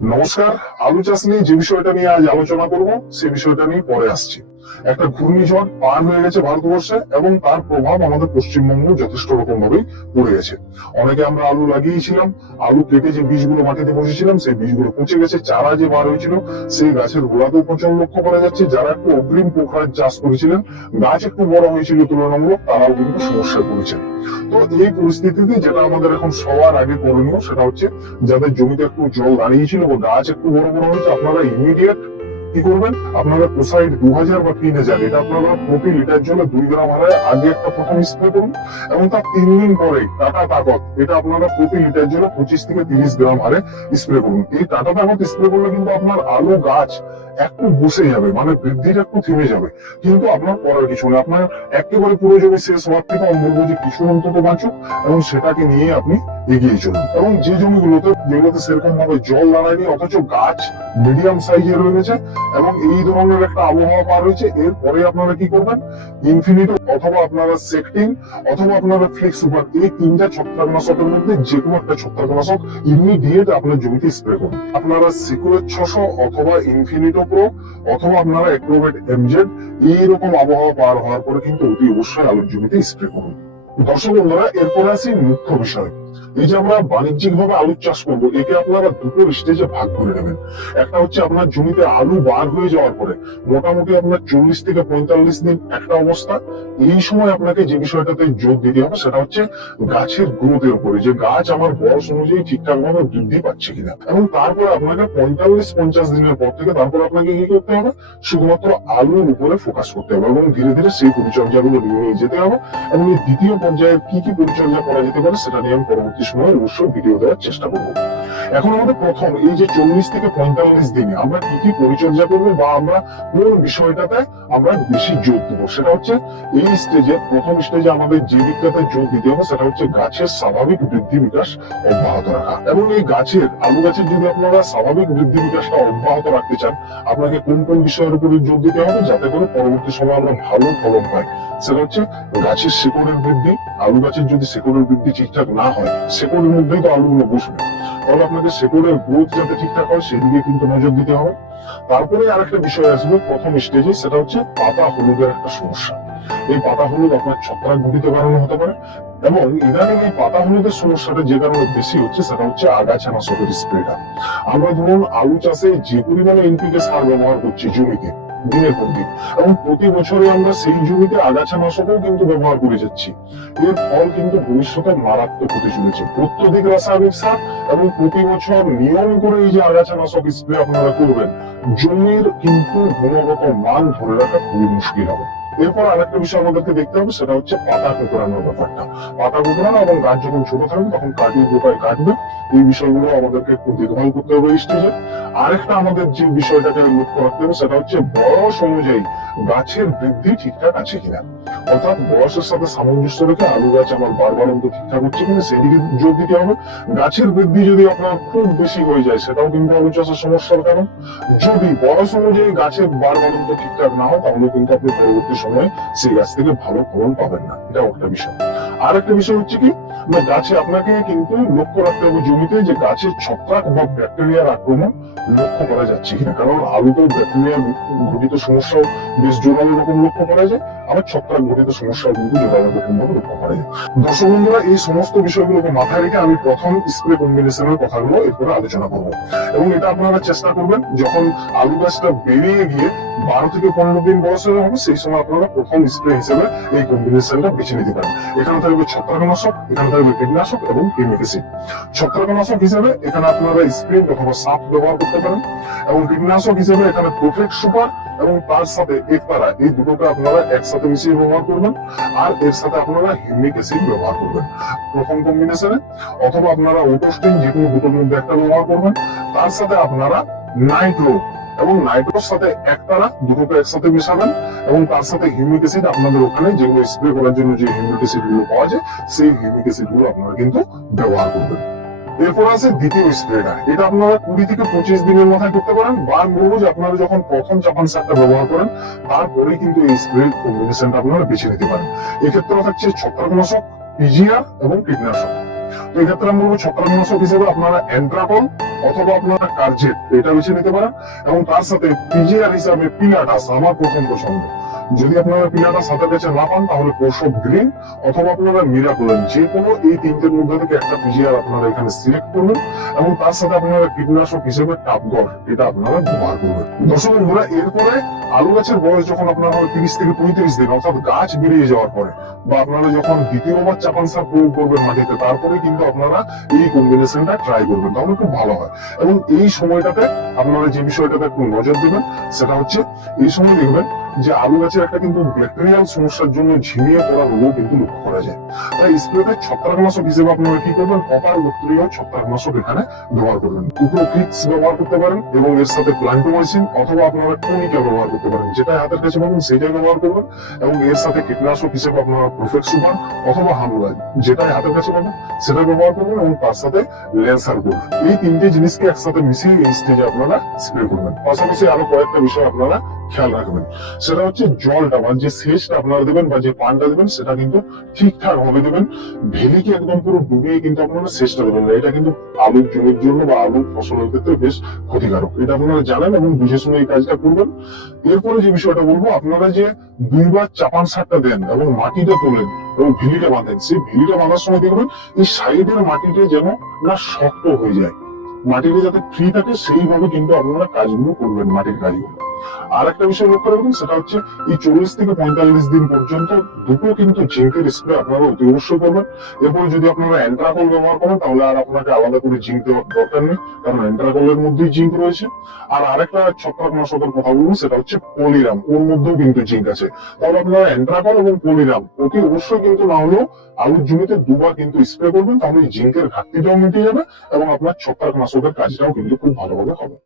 নমস্কার। আলু চাষ নিয়ে যে বিষয়টা নিয়ে আজ আলোচনা করব সে বিষয়টা নিয়ে পরে আসছি। একটা ঘূর্ণিঝড় পার হয়ে গেছে ভারতবর্ষে এবং তার প্রভাব আমাদের পশ্চিমবঙ্গে যথেষ্ট রকম ভাবেই পড়ে গেছে। অনেকে আমরা আলু লাগিয়েছিলাম, আলু কেটে যে বীজগুলো মাটিতে বসেছিলাম সেই বীজগুলো পচে গেছে, চারা যে বার হয়েছিল সেই গাছের গোড়াতেও পচন লক্ষ্য করা যাচ্ছে। যারা একটু অগ্রিম প্রকারের চাষ করেছিলেন, গাছ একটু বড় হয়েছিল তুলনামূলক, তারাও কিন্তু সমস্যায় পড়েছেন। তো এই পরিস্থিতিতে যেটা আমাদের এখন সবার আগে করণীয় সেটা হচ্ছে, যাদের জমিতে একটু জল দাঁড়িয়েছিল বা গাছ একটু বড় বড় হয়েছে, আপনারা ইমিডিয়েট কি করবেন, আপনারা প্রোসাইড 2000 বা 3000 এটা আপনারা প্রতি লিটার জন্য 2 গ্রাম হারে আগে একটা প্রথম স্প্রে করুন, এবং তার 3 দিন পরে টাটা তাকত এটা আপনারা প্রতি লিটার জন্য 25 থেকে 30 গ্রাম হারে স্প্রে করুন। এই টাটা তাকত স্প্রে করলে কিন্তু আপনার আলু গাছ একটু বসে যাবে, মানে বৃদ্ধিটা একটু থেমে যাবে, কিন্তু আপনার করার কিছু নেই। আপনার একেবারে পুরো জমি শেষ হওয়ার থেকে আমি বলবো যে কিছু অন্তত বাঁচুক এবং সেটাকে নিয়ে আপনি এগিয়ে চলুন। এবং যে যেগুলোতে সেরকম ভাবে জল দাঁড়ায়নি অথচ গাছ মিডিয়াম সাইজের রয়েছে এবং এই ধরনের একটা আবহাওয়া পার হয়েছে, এরপরে আপনারা কি করবেন, ইনফিনিটো অথবা আপনারা সেকটিন অথবা আপনারা ফ্লেক্স সুপার, এই তিনটা ছত্রাকনাশকের মধ্যে যে কোনো একটা ছত্রাকনাশক ইমিডিয়েট আপনার জমিতে স্প্রে করুন। আপনারা সিকুয়েট 600 অথবা ইনফিনিটো প্রো অথবা আপনারা অ্যাক্রোভেট এমজেড এইরকম আবহাওয়া পার হওয়ার পরে কিন্তু অতি অবশ্যই আলুর জমিতে স্প্রে করুন। দর্শক বন্ধুরা, এরপরে আসি মুখ্য বিষয়। এই যে আমরা বাণিজ্যিক ভাবে আলু চাষ করবো, একে আপনারা দুটো স্টেজে ভাগ করে নেবেন। একটা হচ্ছে আপনার জমিতে আলু বার হয়ে যাওয়ার পরে মোটামুটি আপনার 40 থেকে 45 দিন একটা অবস্থা। এই সময় আপনাকে যে বিষয়টাতে জোর দিতে হবে সেটা হচ্ছে গাছের গ্রোথের উপরে, যে গাছ আমার বয়স অনুযায়ী ঠিকঠাক ভাবে বৃদ্ধি পাচ্ছে কিনা। এবং তারপরে আপনাকে 45-50 দিনের পর থেকে তারপর আপনাকে কি করতে হবে, শুধুমাত্র আলুর উপরে ফোকাস করতে হবে এবং ধীরে ধীরে সেই পরিচর্যাগুলো নিয়ে যেতে হবে। এবং এই দ্বিতীয় পর্যায়ে কি কি পরিচর্যা করা যেতে পারে সেটা নিয়ে আমি পরবর্তী সময় অবশ্যই ভিডিও দেওয়ার চেষ্টা করবো। এখন আমাদের প্রথম এই যে 40 থেকে 45 দিনে আমরা কি কি পরিচর্যা করবো বা আমরা কোন বিষয়টাতে আমরা বেশি জোর দেবো, সেটা হচ্ছে এই স্টেজে প্রথম স্টেজে আমাদের যে দিকটাতে জোর দিতে হবে সেটা হচ্ছে গাছের স্বাভাবিক বৃদ্ধি বিকাশ অব্যাহত রাখা। এবং এই আলু গাছের যদি আপনারা স্বাভাবিক বৃদ্ধি বিকাশটা অব্যাহত রাখতে চান, আপনাকে কোন কোন বিষয়ের উপরে জোর দিতে হবে যাতে করে পরবর্তী সময় আমরা ভালো ফলন পাই, সেটা হচ্ছে গাছের শিকড়ের বৃদ্ধি। আলু গাছের যদি শিকড়ের বৃদ্ধি ঠিকঠাক না হয়, শিকড়ের মধ্যেই তো আলুগুলো বসবে, তাহলে আপনাকে শিকড়ের গ্রোথ যাতে ঠিকঠাক হয় সেদিকে কিন্তু নজর দিতে হবে। তারপরে আরেকটা বিষয় আসবে প্রথম স্টেজে, সেটা হচ্ছে পাতা হলুদের একটা সমস্যা। এই পাতা হলুদ আপনার ছত্রাক ঘটিত কারণে হতে পারে, এবং ইদানিং এই পাতা হলুদের সমস্যাটা যে কারণে বেশি হচ্ছে সেটা হচ্ছে আগাছা নাশকের স্প্রেটা। আমরা ধরুন আলু চাষে যে পরিমাণে এনপিকে সার ব্যবহার করছি জমিতে দিনের পর দিন, এবং প্রতি বছরে আমরা সেই জমিতে আগাছা নাশকও কিন্তু ব্যবহার করে যাচ্ছি, এর ফল কিন্তু ভবিষ্যতে মারাত্মক হতে চলেছে। অত্যধিক রাসায়নিক সার এবং প্রতি বছর নিয়ম করে এই যে আগাছা নাশক স্প্রে আপনারা করবেন, জমির কিন্তু গুণগত মান ধরে রাখা খুবই মুশকিল হবে। এরপর আরেকটা বিষয় আমাদেরকে দেখতে হবে, সেটা হচ্ছে পাতা কোঁকড়ানোর ব্যাপারটা। পাতা কোঁকড়ানো এবং গাছ যখন ছোট থাকবে তখন কাটিং পোকায় কাটবে, এই বিষয়গুলো আমাদেরকে একটু দেখভাল করতে হবে এই স্টেজে। আরেকটা আমাদের যে বিষয়টাকে লক্ষ্য রাখতে হবে সেটা হচ্ছে বয়স অনুযায়ী গাছের বৃদ্ধি ঠিকঠাক আছে কিনা, অর্থাৎ বয়সের সাথে সামঞ্জস্য রেখে আলু গাছ আমার বাড়ন্ত ঠিকঠাক হচ্ছে কিনা সেদিকে জোর দিতে হবে। গাছের বৃদ্ধি যদি আপনার খুব বেশি হয়ে যায় সেটাও কিন্তু আলু চাষের সমস্যার কারণ। যদি বয়স অনুযায়ী গাছের বাড়ন্ত ঠিকঠাক না হয় তাহলে কিন্তু আপনি পরবর্তী সময় সেই গাছ থেকে ভালো ফলন পাবেন না, এটাও একটা বিষয়। আর একটা বিষয় হচ্ছে কি, গাছে আপনাকে কিন্তু লক্ষ্য রাখতে হবে জমিতে যে গাছের ছত্রাক বা ব্যাকটেরিয়ার আক্রমণ লক্ষ্য করা যাচ্ছে কিনা, কারণ আলুতে ব্যাকটেরিয়া ঘটিত সমস্যাও বেশ জোরালো রকম লক্ষ্য করা যায়, আবার ছত্রাক ঘটিত সমস্যাও কিন্তু জোরালো রকম ভাবে লক্ষ্য করা যায়। দর্শক বন্ধুরা, এই সমস্ত বিষয়গুলোকে মাথায় রেখে আমি প্রথম স্প্রে কম্বিনেশনের কথাগুলো এরপরে আলোচনা করবো। এবং এটা আপনারা চেষ্টা করবেন যখন আলু গাছটা বেরিয়ে গিয়ে 12 থেকে 15 দিন বয়সের হবে, সেই সময় আপনারা প্রথম স্প্রে হিসেবে এই কম্বিনেশনটা বেছে নিতে পারেন। এখানে থাকবে ছত্রাকনাশক, এখানে থাকবে কীটনাশক এবং কেমিক্যাল। ছত্রাকনাশক হিসেবে এখানে আপনারা স্প্রিং অথবা সাপ ব্যবহার করতে পারেন, এবং কীটনাশক হিসেবে এখানে প্রোফেক্ট সুপার এবং তার সাথে একতারা, এই দুটোকে আপনারা একসাথে মিশিয়ে ব্যবহার করবেন, আর এর সাথে আপনারা হিউমিক অ্যাসিড ব্যবহার করবেন প্রথম কম্বিনেশনে, অথবা আপনারা ওটোস্টিন যে কোনো দুটোর মধ্যে একটা ব্যবহার করবেন। তার সাথে আপনারা নাইট্রো এবং নাইট্রোর সাথে একতারা দুটোকে একসাথে মিশাবেন, এবং তার সাথে হিউমিক অ্যাসিড আপনাদের ওখানে যেগুলো স্প্রে করার জন্য যে হিউমিক অ্যাসিড গুলো পাওয়া যায় সেই হিউমিক অ্যাসিড গুলো আপনারা কিন্তু ব্যবহার করবেন। এরপর আছে দ্বিতীয় স্প্রেটা, এটা আপনারা 20 থেকে 25 দিনের মাথায় করতে পারেন, বা আমি বলবো যে আপনারা যখন প্রথম চাপান সারটা ব্যবহার করেন তারপরে কিন্তু এই স্প্রে কম্বিনেশনটা আপনারা বেছে নিতে পারেন। এক্ষেত্রে থাকছে ছত্রাকনাশক, পিজিআর এবং কীটনাশক। তো এক্ষেত্রে আমি বলবো ছত্রাকনাশক হিসেবে আপনারা অ্যান্ট্রাকল অথবা আপনারা কার্জেট এটা বেছে নিতে পারেন, এবং তার সাথে পিজিআর হিসাবে পিলাটাস আমার প্রথম পছন্দ। যদি আপনারা পিলাটাস হাতের কাছে না পান তাহলে কোশব গ্রিন অথবা আপনারা মিরাকুলেন, যে কোনো এই তিনটের মধ্যে থেকে একটা পিজিআর আপনারা এখানে সিলেক্ট করবেন, এবং তার সাথে আপনারা কীটনাশক হিসেবে টাপগর এটা আপনারা ব্যবহার করবেন। দর্শক বন্ধুরা, এরপরে আলু গাছের বয়স যখন আপনার হয় 30 থেকে 35 দিন, অর্থাৎ গাছ বেরিয়ে যাওয়ার পরে, বা আপনারা যখন দ্বিতীয়বার চাপান সার প্রয়োগ করবেন মাটিতে, তারপরে কিন্তু আপনারা এই কম্বিনেশনটা ট্রাই করবেন, তাহলে খুব ভালো হয়। এবং এই সময়টাতে আপনারা যে বিষয়টাতে একটু নজর দেবেন সেটা হচ্ছে, এই সময় দেখবেন যে আলু গাছের একটা কিন্তু ব্যাকটেরিয়াল সমস্যার জন্য ঝিমিয়ে পড়া রোগও কিন্তু লক্ষ্য করা যায়। তাই স্প্রেতে ছত্রাকনাশক হিসেবে আপনারা কি করবেন, কপার গোত্রীয় ছত্রাকনাশক এখানে ব্যবহার করবেন। কুপ্রোফিক্স ব্যবহার করতে পারেন, এবং এর সাথে প্লান্টোমাইসিন অথবা আপনারা টনিকা ব্যবহার করতে পারেন, যেটা হাতের কাছে পাবেন সেটাই ব্যবহার করবেন। এবং এর সাথে কীটনাশক হিসেবে আপনারা প্রোফেক্সুভান অথবা হামুরাজ যেটাই হাতের কাছে পাবেন সেটা ব্যবহার করবেন, এবং তার সাথে ল্যান্সার করবেন। এই তিনটে জিনিসকে একসাথে মিশিয়ে এই স্টেজে আপনারা স্প্রে করবেন। পাশাপাশি আরো কয়েকটা বিষয় আপনারা খেয়াল রাখবেন, সেটা হচ্ছে জলটা বা যে সেচটা আপনারা দেবেন বা যে পানটা দেবেন সেটা কিন্তু ঠিকঠাক ভাবে দেবেন। ভেলিকে একদম পুরো ডুবিয়ে কিন্তু আপনারা সেচটা দেবেন না, এটা কিন্তু আলুর জমির জন্য বা আলুর ফসলের ক্ষেত্রে বেশ ক্ষতিকারক। এটা আপনারা জানেন এবং বুঝে শুনে এই কাজটা করবেন। এরপরে যে বিষয়টা বলবো, আপনারা যে দুইবার চাপান সারটা দেন এবং মাটিটা তোলেন এবং ভেলিটা বাঁধেন, সেই ভেলিটা বাঁধার সময় দেখবেন এই সাইডের মাটিটা যেন না শক্ত হয়ে যায়, মাটিটা যাতে ফ্রি থাকে সেইভাবে কিন্তু আপনারা কাজগুলো করবেন, মাটির কাজগুলো। আর একটা বিষয় লক্ষ্য রাখবেন, সেটা হচ্ছে এই 40 থেকে 45 দিন পর্যন্ত দুটো কিন্তু জিঙ্কের স্প্রে আপনারা অতি অবশ্যই করবেন। এরপরে যদি আপনারা অ্যান্ট্রাকল ব্যবহার করেন তাহলে আর আপনাকে আলাদা করে জিঙ্ক দেওয়ার দরকার নেই, কারণ অ্যান্ট্রাকলের মধ্যেই জিঙ্ক রয়েছে। আর আরেকটা ছত্রাকনাশকের কথা বলবো, সেটা হচ্ছে পলিরাম, ওর মধ্যেও কিন্তু জিঙ্ক আছে। তাহলে আপনারা অ্যান্ট্রাকল এবং পলিরাম অতি অবশ্যই কিন্তু না হলেও আলুর জমিতে দুবার কিন্তু স্প্রে করবেন, তাহলে জিঙ্কের ঘাটতিটাও মিটে যাবে এবং আপনার ছত্রাকনাশকের কাজটাও কিন্তু খুব ভালোভাবে হবে।